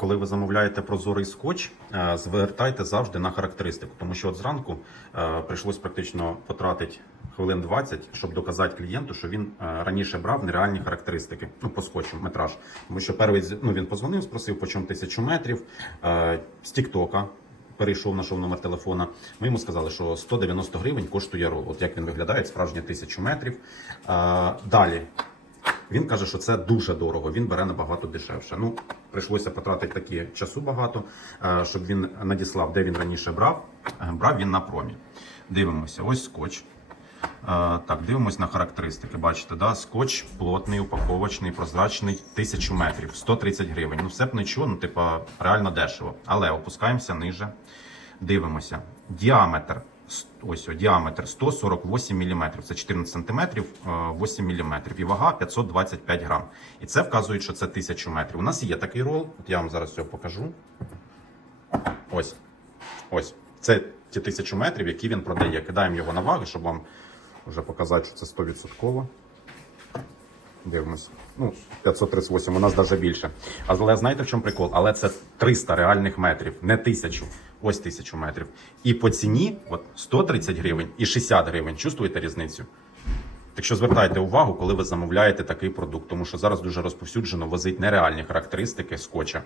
Коли ви замовляєте прозорий скотч, е, звертайте завжди на характеристику, тому що от зранку е, прийшлось практично потратити хвилин 20, щоб доказати клієнту, що він е, раніше брав нереальні характеристики. Ну, по скотчу, метраж. Тому що перший ну, він позвонив, спросив, по чому тисячу метрів з Тіктока. Перейшов, знайшов номер телефона. Ми йому сказали, що 190 гривень коштує рол. От як він виглядає, як справжнє тисячу метрів. Далі він каже, що це дуже дорого, він бере набагато дешевше. Ну, прийшлося потратити такі часу багато, е, щоб він надіслав, де він раніше брав. Е, Брав він на промі. Дивимося, ось скотч. Е, Так, дивимось на характеристики. Бачите, да? скотч плотний, упаковочний, прозрачний, 1000 метрів, 130 гривень. Ну, все б нічого, ну, типа, реально дешево. Але опускаємося ниже. Дивимося. Діаметр. Ось о, діаметр 148 мм. Це 14 см, 8 мм. І вага 525 грам. І це вказує, що це 1000 метрів. У нас є такий рол. От я вам зараз його покажу. Ось. Ось. Це ті 1000 метрів, які він продає. Кидаємо його на ваги, щоб вам вже показати, що це 100%. Дивимось. Ну, 538, у нас навіть більше. Але знаєте в чому прикол? Але це 300 реальних метрів, не 1000. Ось 1000 метрів. І по ціні от 130 гривень і 60 гривень. Чувствуєте різницю? Так що звертайте увагу, коли ви замовляєте такий продукт, тому що зараз дуже розповсюджено возить нереальні характеристики скотча.